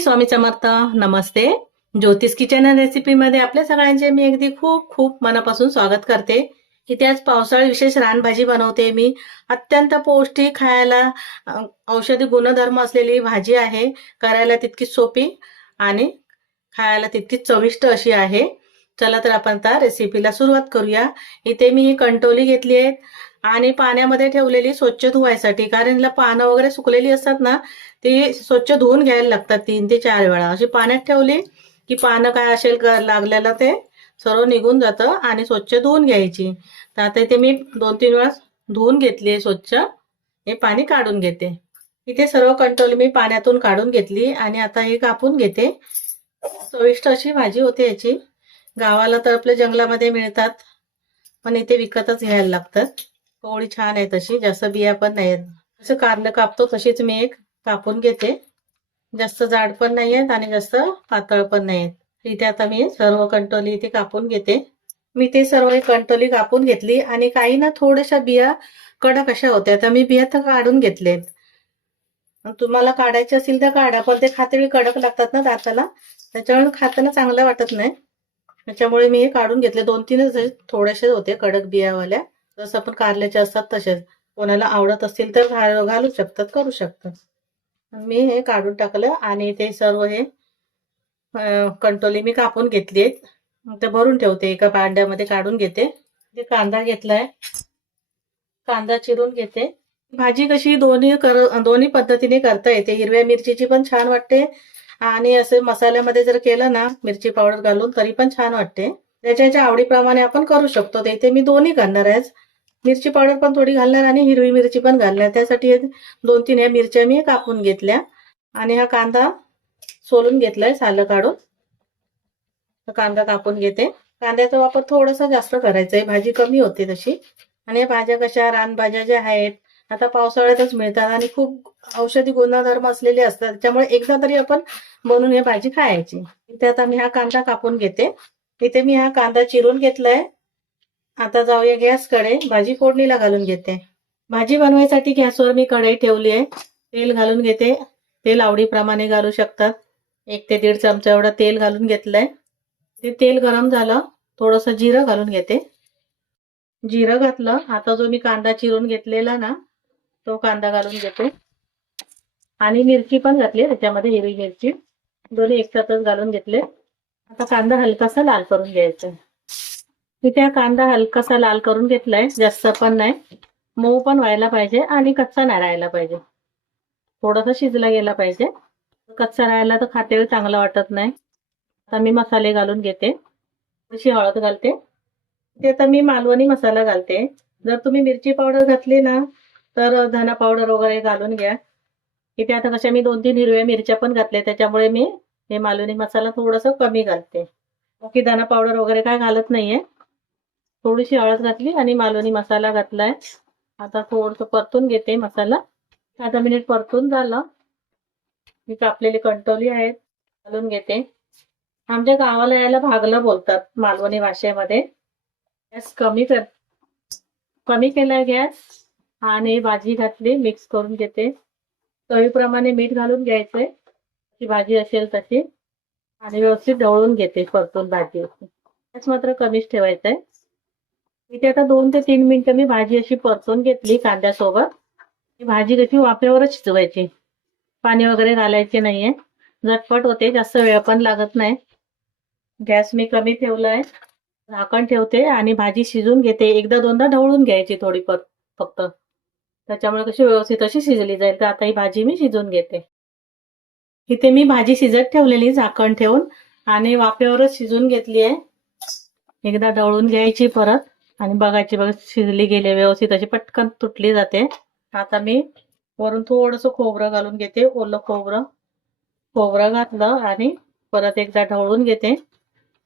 श्री स्वामी समर्थ. नमस्ते. ज्योतिष kitchen and रेसिपीमध्ये आपल्या सगळ्यांचे मी अगदी खूप खूप मनापासून स्वागत करते. इथे आज पावसाळी विशेष रानभाजी बनवते मी. अत्यंत पौष्टिक, खायला औषधी गुणधर्म असलेली भाजी आहे. करायला तितकीच सोपी आणि खायला तितकीच चविष्ट अशी आहे. चला तर आपण आता रेसिपीला सुरुवात करूया. इथे मी ही कंटोली घेतली आहे आणि पाण्यामध्ये ठेवलेली स्वच्छ धुवायसाठी, कारण हिला पानं वगैरे सुकलेली असतात ना, ती स्वच्छ धुवून घ्यायला लागतात 3 ते 4 वेळा. अशी पाण्यात ठेवली की पानं काय असेल लागलेलं ते सर्व निघून जातं आणि स्वच्छ धुवून घ्यायची. तर आता इथे मी 2-3 वेळा धुवून घेतली स्वच्छ. हे पाणी काढून घेते. इथे सर्व कंटोल मी पाण्यातून काढून घेतली आणि आता हे कापून घेते. चविष्ट अशी भाजी होते याची. गावाला तर आपल्या जंगलामध्ये मिळतात, पण इथे विकतच घ्यायला लागतात. कोवळी छान आहे तशी, जास्त बिया पण नाहीत. जसं कारलं कापतो तशीच मी एक कापून घेते. जास्त जाड पण नाही आहेत आणि जास्त पातळ पण नाहीत. इथे आता मी सर्व कंटोली इथे कापून घेते. मी ते सर्व कंटोली कापून घेतली आणि काही ना थोड्याशा बिया कडक अशा होत्या, तर मी बिया तर काढून घेतलेत. तुम्हाला काढायचे असतील तर काढा, पण ते खातेळी कडक लागतात ना दाताला, त्याच्यामुळे खाताना चांगलं वाटत नाही. त्याच्यामुळे मी हे काढून घेतले. 2-3च थोडेसे होते कडक बियावाल्या, जसं आपण कारल्याचे असतात तसेच. कोणाला आवडत असतील तर घालू शकतात, करू शकतात. मी हे काढून टाकलं आणि ते सर्व हे कंटोली मी कापून घेतली आहेत. ते भरून ठेवते एका भांड्यामध्ये, काढून घेते. कांदा घेतलाय, कांदा चिरून घेते. भाजी कशी दोन्ही पद्धतीने करता येते. हिरव्या मिरचीची पण छान वाटते आणि असे मसाल्यामध्ये जर केलं ना मिरची पावडर घालून तरी पण छान वाटते. त्याच्या आवडीप्रमाणे आपण करू शकतो. तर इथे मी दोन्ही करणार आहे. मिरची पावडर पण थोडी घालणार आणि हिरवी मिरची पण घालणार. त्यासाठी 2-3 ह्या मिरच्या मी कापून घेतल्या आणि हा कांदा सोलून घेतलाय सालं काढून. कांदा कापून घेते. कांद्याचा वापर थोडासा जास्त करायचा आहे, भाजी कमी होते तशी. आणि भाज्या कशा रानभाज्या ज्या आहेत आता पावसाळ्यातच मिळतात आणि खूप औषधी गुणधर्म असलेले असतात, त्याच्यामुळे एकदा तरी आपण बनवून ही भाजी खायची. इथे आता मी हा कांदा कापून घेते. इथे मी हा कांदा चिरून घेतलाय. आता जाऊया गॅसकडे. भाजी फोडणीला घालून घेते. भाजी बनवायसाठी गॅसवर मी कढई ठेवली आहे. तेल घालून घेते. तेल आवडीप्रमाणे घालू शकतात. 1 ते 1.5 चमचा एवढा तेल घालून घेतलंय. ते तेल गरम झालं, थोडंसं जिरं घालून घेते. जिरं घातलं, आता जो मी कांदा चिरून घेतलेला ना तो कांदा घालून घेते आणि मिरची पण घातली त्याच्यामध्ये, हिरवी मिरची दोन्ही एकसाथच घालून घेतले. आता कांदा हलकासा लाल करून घ्यायचा. इथे कांदा हलकासा लाल करून घेतलाय, जास्त पण नाही. मऊ पण व्हायला पाहिजे आणि कच्चा नाही राहायला पाहिजे. थोडासा शिजला गेला पाहिजे. कच्चा राहिला तर खातेवेळी चांगला वाटत नाही. आता मी मसाले घालून घेते. थोडीशी हळद घालते. ते आता मी मालवणी मसाला घालते. जर तुम्ही मिरची पावडर घातली ना तर धना पावडर वगैरे घालून घ्या. इथे आता कशा मी 2-3 हिरव्या मिरच्या पण घातल्या, त्याच्यामुळे मी हे मालवणी मसाला थोडासा कमी घालते. बाकी धना पावडर वगैरे काय घालत नाहीये. थोडीशी हळद घातली आणि मालवणी मसाला घातलाय. आता थोडंसं परतून घेते मसाला. 5 मिनिट परतून झालं. मी कापलेली कंटोली आहेत घालून घेते. आमच्या गावाला यायला भागलं बोलतात मालवणी भाषेमध्ये. गॅस कमी केलाय गॅस आणि भाजी घातली, मिक्स करून घेते. चवीप्रमाणे मीठ घालून घ्यायचंय, ती भाजी असेल तशी, आणि व्यवस्थित ढवळून घेते परतून भाजी. गॅस मात्र कमीच ठेवायचा आहे. इथे आता 2 ते 3 मिनिटं मी भाजी अशी परतून घेतली कांद्यासोबत. ही भाजी कशी वाफेवरच शिजवायची, पाणी वगैरे घालायचे नाहीये. झटपट होते, जास्त वेळ पण लागत नाही. गॅस मी कमी ठेवलाय. झाकण ठेवते आणि भाजी शिजून घेते. एकदा दोनदा ढवळून घ्यायची थोडी फक्त, त्याच्यामुळे कशी व्यवस्थित अशी शिजली जाईल. तर आता ही भाजी मी शिजून घेते. इथे मी भाजी शिजत ठेवलेली झाकण ठेवून आणि वाफेवरच शिजून घेतली आहे. एकदा ढवळून घ्यायची परत आणि बघायची, बघ शिजली गेली व्यवस्थित, अशी पटकन तुटली जाते. आता मी वरून थोडंसं खोबरं घालून घेते, ओलं खोबरं घातलं आणि परत एकदा ढवळून घेते.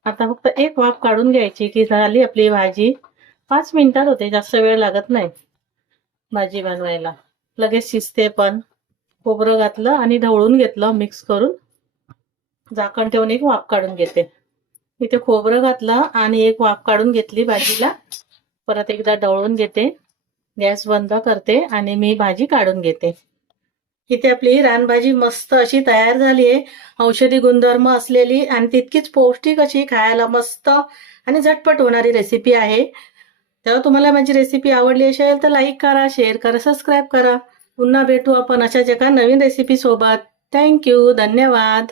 आता फक्त एक वाफ काढून घ्यायची की झाली आपली भाजी. 5 मिनिटात होते, जास्त वेळ लागत नाही भाजी बनवायला, लगेच शिजते पण. खोबरं घातलं आणि ढवळून घेतलं मिक्स करून. झाकण ठेवून एक वाफ काढून घेते. इथे खोबरं घातलं आणि एक वाफ काढून घेतली भाजीला. परत एकदा ढवळून घेते, गॅस बंद करते आणि मी भाजी काढून घेते. इथे आपली रानभाजी मस्त अशी तयार झाली आहे. औषधी गुणधर्म असलेली आणि तितकीच पौष्टिक अशी, खायला मस्त आणि झटपट होणारी रेसिपी आहे. तेव्हा तुम्हाला माझी रेसिपी आवडली असेल तर लाईक करा, शेअर करा, सबस्क्राईब करा. पुन्हा भेटू आपण अशाच एका नवीन रेसिपी सोबत. थँक्यू. धन्यवाद.